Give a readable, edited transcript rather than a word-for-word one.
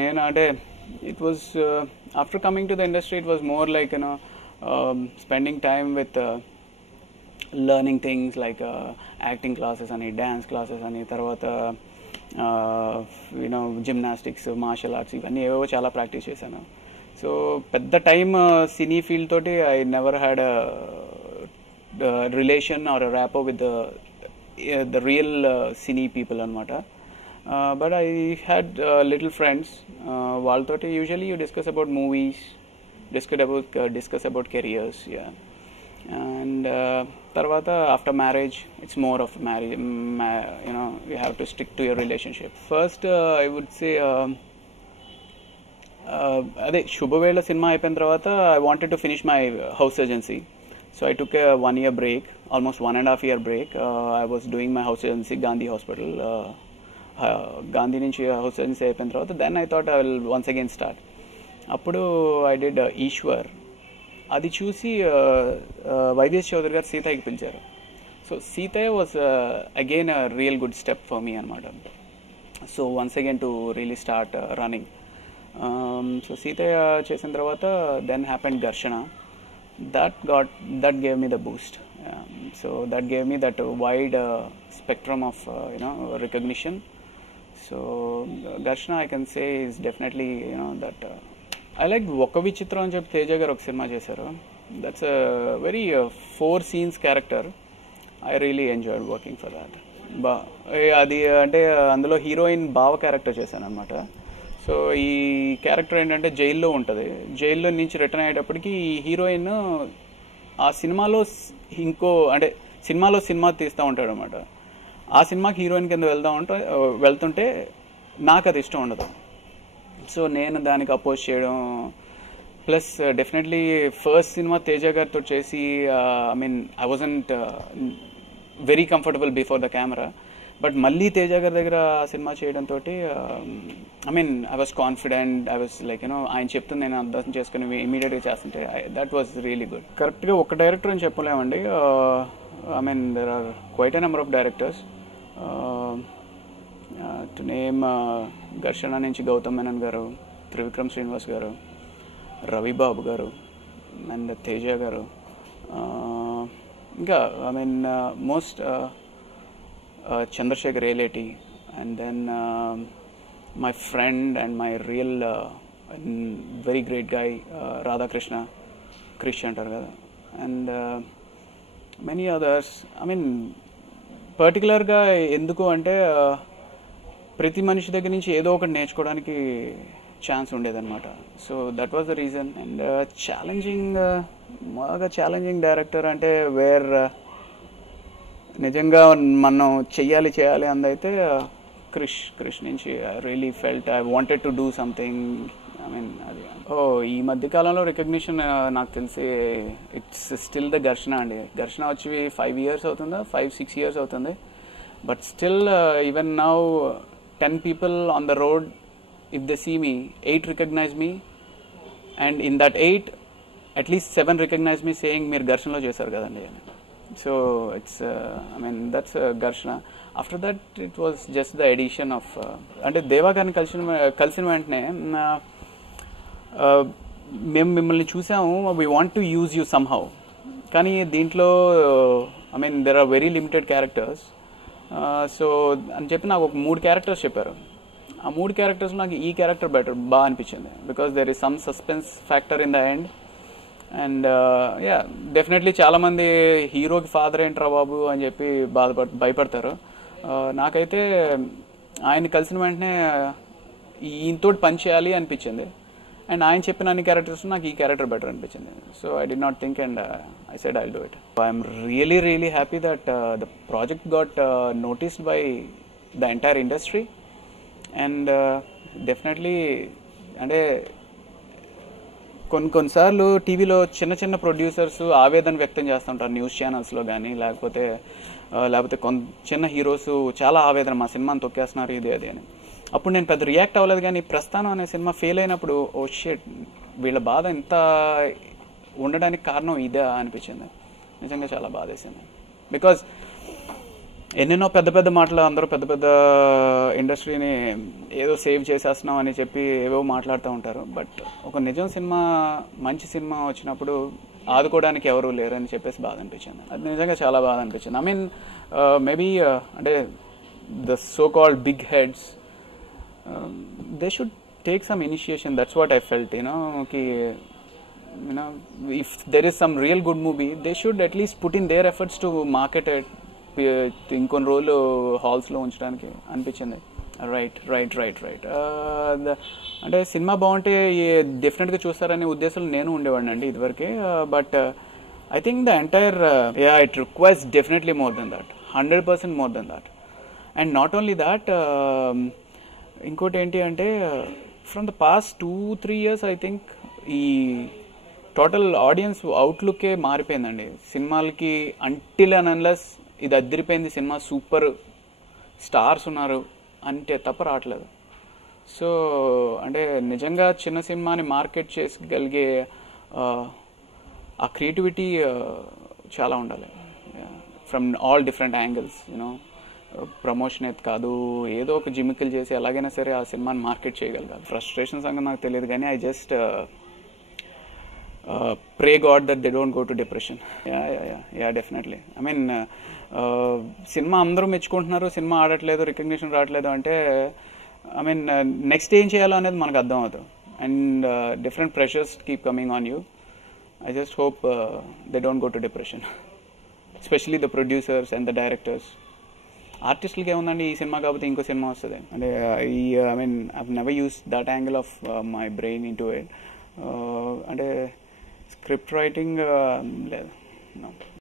నేను అంటే it was after coming to the industry, it was more like spending time with learning things like acting classes ani, dance classes ani, tarvata gymnastics, martial arts, ఇవన్నీ ఏవో చాలా practice చేశాను. So పెద్ద time cine field తోటి I never had relation or rapport with the real cine people అనమాట. But I had little friends. వాళ్ళతోటి usually you discuss about movies, discuss about careers, yeah. And తర్వాత after marriage, it's more of marriage, you have to stick to your relationship. First I would say అదే శుభవేళ cinema అయిపోయిన తర్వాత I wanted to finish my house agency. So I took a 1 year break, almost 1.5 year break. I was doing my house agency, Gandhi Hospital. Gandhi నుంచి house agency అయిపోయిన తర్వాత then I thought I will once again start. అప్పుడు I did Eeshwar. అది చూసి వైవిఎస్ చౌదరి గారు సీతయ్యకి పిలిచారు. So Seethayya was again a real good step for me అనమాట. So once again to really start running. So Seethayya చేసిన తర్వాత then happened Gharshana. that gave me the boost. So that gave me that wide spectrum of recognition. So Gharshana, I can say, is definitely that I like ఒక విచిత్రం అని చెప్పి తేజ గారు ఒక cinema చేశారు. That's a very 4 scenes character. I really enjoyed working for that. అది అంటే అందులో హీరోయిన్ బావ క్యారెక్టర్ చేశాను అనమాట. సో ఈ క్యారెక్టర్ ఏంటంటే జైల్లో ఉంటుంది. జైల్లో నుంచి రిటర్న్ అయ్యేటప్పటికి ఈ హీరోయిన్ ఆ సినిమాలో అంటే సినిమా తీస్తూ ఉంటాడు అనమాట. ఆ సినిమాకి హీరోయిన్ కింద వెళ్తుంటే నాకు అది ఇష్టం ఉండదు. సో నేను దానికి అపోజ్ చేయడం, plus definitely first cinema Teja గారితో చేసి I wasn't very comfortable before the camera. But మళ్ళీ తేజ గారి దగ్గర ఆ సినిమా చేయడంతో I was confident. I was like ఆయన చెప్తుంది నేను అర్థం చేసుకుని ఇమీడియట్గా చేస్తుంటే దట్ వాజ్ రియలీ గుడ్. కరెక్ట్గా ఒక డైరెక్టర్ అని చెప్పలేమండి. There are quite a number of directors. To name Gharshana నుంచి గౌతమ్ మేనన్ గారు, త్రివిక్రమ్ శ్రీనివాస్ గారు, రవిబాబు గారు అండ్ తేజ గారు. ఇంకా most Chandrasekhar Yeleti, and then my friend and my real very great guy Radhakrishna, Krish అంటారు కదా, అండ్ మెనీ అదర్స్. పర్టికులర్గా ఎందుకు అంటే ప్రతి మనిషి దగ్గర నుంచి ఏదో ఒకటి నేర్చుకోవడానికి ఛాన్స్ ఉండేదన్నమాట. So that was the reason. And బాగా ఛాలెంజింగ్ డైరెక్టర్ అంటే వేర్ నిజంగా మనం చెయ్యాలి అందైతే క్రిష్ నుంచి I really felt I wanted to do something. అది ఈ మధ్యకాలంలో రికగ్నిషన్ నాకు తెలిసి ఇట్స్ స్టిల్ ద ఘర్షణ అండి. ఘర్షణ వచ్చి 5 years అవుతుందా, 5-6 years అవుతుంది. But still even now 10 people on the road, if they see me, 8 recognize me, and in that 8 at least 7 recognize me saying meer Gharshanalo chesaru kadandi ani. So it's that's Gharshana. After that it was just the addition of ante Deva garni kalsina ventane మేము మిమ్మల్ని చూసాము, we want to use you somehow. కానీ దీంట్లో there are very limited characters. So అని చెప్పి నాకు ఒక 3 characters చెప్పారు. ఆ 3 characters నాకు ఈ క్యారెక్టర్ బాగా అనిపించింది. Because there is some suspense factor in the end. And definitely చాలామంది హీరోకి ఫాదర్ ఏంట్రా బాబు అని చెప్పి భయపడతారు. నాకైతే ఆయన కలిసిన వెంటనే ఈయనతోటి పని చేయాలి అనిపించింది. అండ్ ఆయన చెప్పిన అన్ని క్యారెక్టర్స్ నాకు ఈ క్యారెక్టర్ బెటర్ అనిపించింది. So I did not think and I said I'll do it. I'm really happy that the project got noticed by the entire industry, and definitely అంటే కొన్నిసార్లు టీవీలో చిన్న ప్రొడ్యూసర్స్ ఆవేదన వ్యక్తం చేస్తుంటారు న్యూస్ ఛానల్స్లో కానీ, లేకపోతే చిన్న హీరోస్ చాలా ఆవేదన మా సినిమాని తొక్కేస్తున్నారు ఇది అది అని. అప్పుడు నేను పెద్ద రియాక్ట్ అవ్వలేదు. కానీ ప్రస్థానం అనే సినిమా ఫెయిల్ అయినప్పుడు ఓ షిట్ వీళ్ళ బాధ ఇంత ఉండడానికి కారణం ఇదే అనిపించింది. నిజంగా చాలా బాధేసింది. బికాజ్ ఎన్నెన్నో పెద్ద పెద్ద మాటలు అందరూ పెద్ద పెద్ద ఇండస్ట్రీని ఏదో సేవ్ చేసేస్తున్నాం అని చెప్పి ఏవో మాట్లాడుతూ ఉంటారు. బట్ ఒక నిజం సినిమా, మంచి సినిమా వచ్చినప్పుడు ఆదుకోవడానికి ఎవరు లేరని చెప్పేసి బాధ అనిపించింది. అది నిజంగా చాలా బాధ అనిపించింది. ఐ మీన్ మేబీ అంటే the so called big heads they should take some initiation. That's what I felt, if there is some real good movie, they should at least put in their efforts to market it. ఇంకొన్ని రోజులు హాల్స్లో ఉంచడానికి అనిపించింది. Right అంటే cinema బాగుంటే డెఫినెట్గా చూస్తారనే ఉద్దేశంలో నేను ఉండేవాడిని అండి ఇదివరకే. But I think the entire it requires definitely more than that, 100% more than that. And not only that, ఇంకోటి ఏంటి అంటే from the past 2-3 years I think ఈ టోటల్ ఆడియన్స్ అవుట్లుకే మారిపోయిందండి సినిమాలకి. అంటిల్ అండ్ అన్లెస్ ఇది అదిరిపోయింది సినిమా, సూపర్ స్టార్స్ ఉన్నారు అంటే తప్ప రావట్లేదు. సో అంటే నిజంగా చిన్న సినిమాని మార్కెట్ చేసుకోగలిగే ఆ క్రియేటివిటీ చాలా ఉండాలి from all different angles. Promotion అయితే కాదు, ఏదో ఒక జిమికల్ చేసి ఎలాగైనా సరే ఆ సినిమాని మార్కెట్ చేయగలగాలి. ఫ్రస్ట్రేషన్ సంగతి నాకు తెలియదు కానీ I just pray God that they don't go to depression. Yeah, definitely. I mean, cinema అందరూ మెచ్చుకుంటున్నారు, సినిమా ఆడట్లేదు, రికగ్నిషన్ రావట్లేదు అంటే ఐ మీన్ నెక్స్ట్ ఏం చేయాలో అనేది మనకు అర్థం అవుతుంది. And different pressures keep coming on you. I just hope they don't go to depression, especially the producers and the directors. ఆర్టిస్టులకి ఏముందండి, ఈ సినిమా కాకపోతే ఇంకో సినిమా వస్తుంది అంటే I mean I never use that angle of my brain in to it. అంటే స్క్రిప్ట్ రైటింగ్ లేదు.